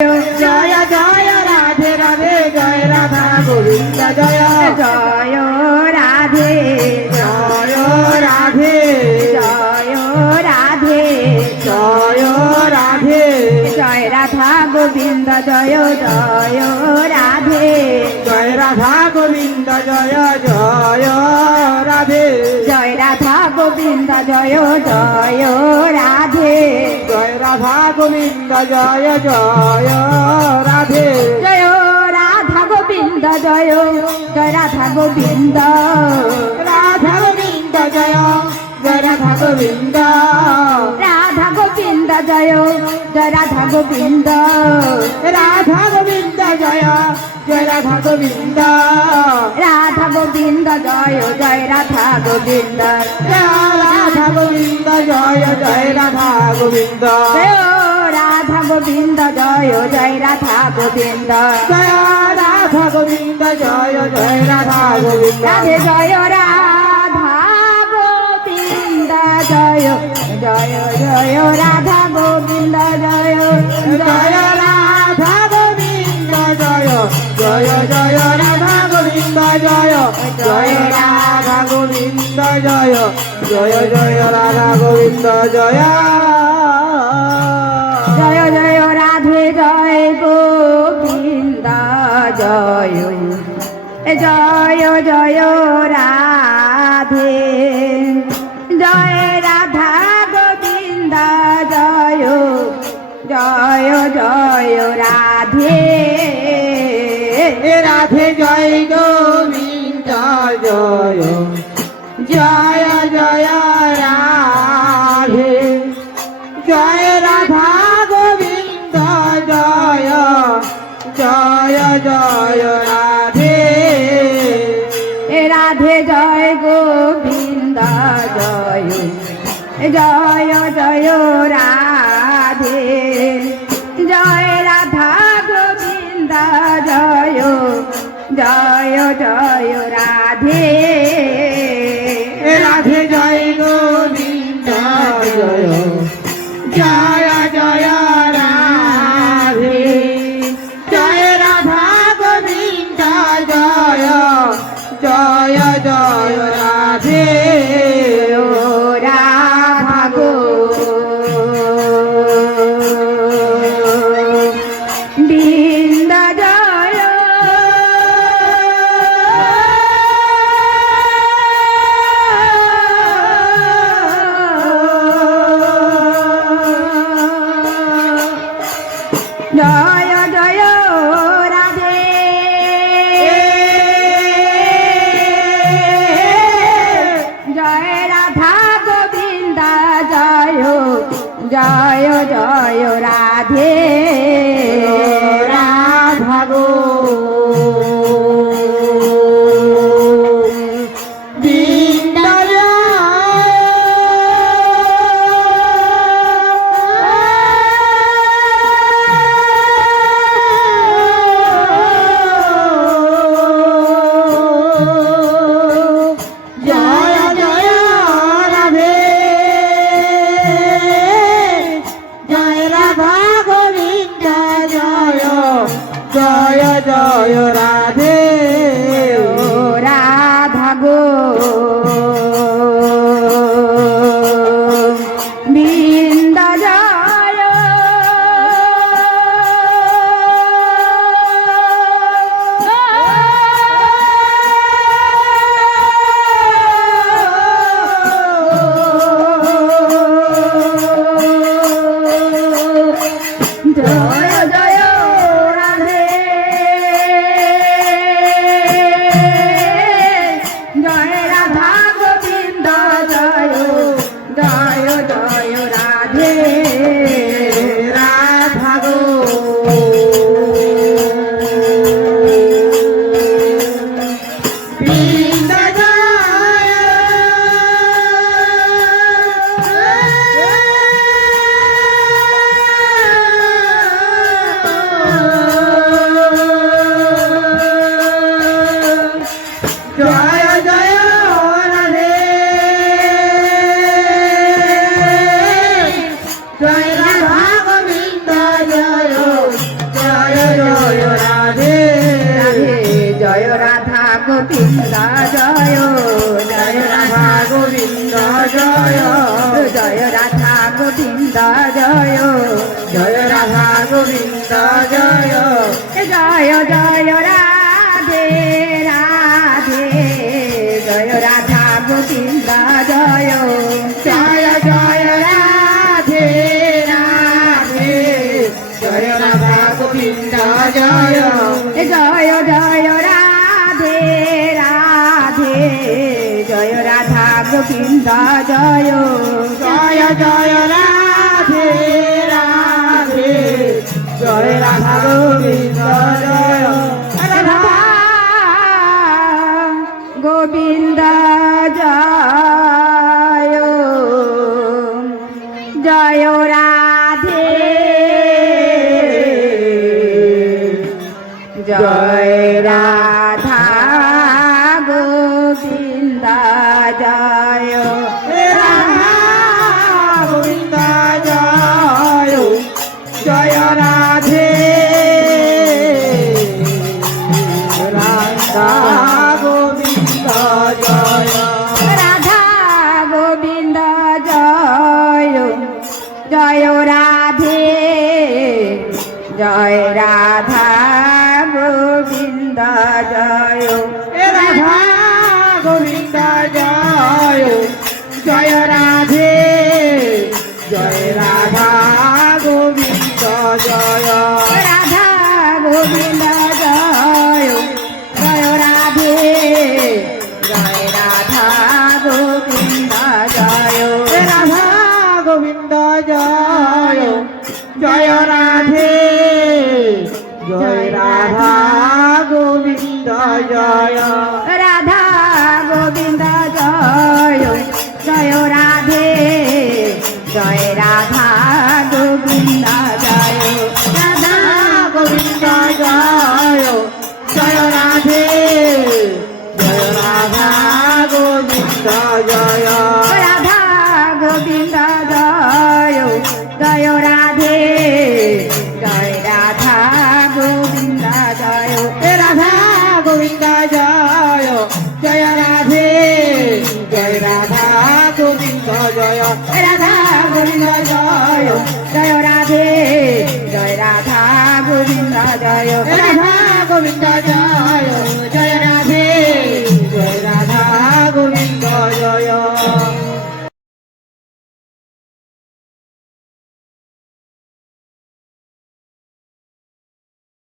জয় জয় Radhe Radhe জয় Radha Govinda জয় জয় Radhe জয় Radhe জয় Radhe জয় Radhe জয় Radha Govinda জয় জয় Radhe জয় Radha Govinda জয় জয় Radhe জয় Radha Govinda জয় জয় Radhe জয় Radha Govinda জয় জয় Radhe জয় Radha Govinda জয় জয় Radha Govinda Radha Govinda জয় জয় Radha Govinda Radha Govinda জয় জয় Radha Govinda Radha Govinda জয় জয় Radha Govinda Radha Govinda জয় জয় Radha Govinda Radha Govinda জয় জয় Radha Govinda জয় Radha Govinda জয় জয় Radha Govinda জয় Radha Govinda জয় জয় Radha Govinda Radhe জয় Radha Govinda জয় জয় জয় Radha Govinda জয় জয় Radha Govinda জয় জয় জয় Radha Govinda জয় জয় Radha Govinda জয় জয় জয় Radha Govinda জয় জয় জয় Radhe জয় Govinda জয় জয় জয় Radhe জয় Radha Govinda জয় জয় জয় Radhe Radhe জয় Govinda জয় জয় জয় Radhe জয় Radha Govinda জয় জয় জয় Radhe Radhe জয় Govinda জয় জয় জয় Radhe জয় Radha Govinda জয় জয় জয় Radhe Radhe জয় Govinda জয় জয় জয় Radhe জয় Radha Govinda জয় জয় জয় Radhe ও Radha Govinda জয় জয় জয় Radhe জয় Radha Govinda জয় জয় জয় Radhe Radha Govinda জয় জয় Radhe জয় Radha Govinda জয় Govinda জয় জয় Radha Govinda জয় জয় Radha Govinda জয় জয় Radha Govinda জয় জয় জয় Radhe Radhe জয় Radha Govinda জয় জয় জয় Radhe Radhe জয় Radha Govinda জয় জয় জয় Radhe Radhe জয় Radha Govinda জয় জয় জয় Radhe Radhe জয় Radha Govinda জয় Radha Govinda জয় জয় Radhe জয় Radha Govinda জয় Radha Govinda জয় জয় Radhe Radha Govinda জয় Radha Govinda জয় জয় Radhe জয় Radha Govinda জয় Radha Govinda জয় জয় Radhe জয় Radha Govinda জয় Radha Govinda জয় জয় Radhe জয় Radha Govinda জয় Radha Govinda জয় জয় Radhe জয় Radha Govinda জয় Radha Govinda জয় জয় Radhe জয় Radha Govinda জয় Radha Govinda জয় জয় Radhe জয় Radha Govinda জয় Radha Govinda জয় জয় Radhe জয় Radha Govinda জয় Radha Govinda জয় জয় Radhe জয় Radha Govinda জয় Radha Govinda জয় জয় Radhe জয় Radha Govinda জয় Radha Govinda জয় জয় Radhe জয় Radha Govinda জয়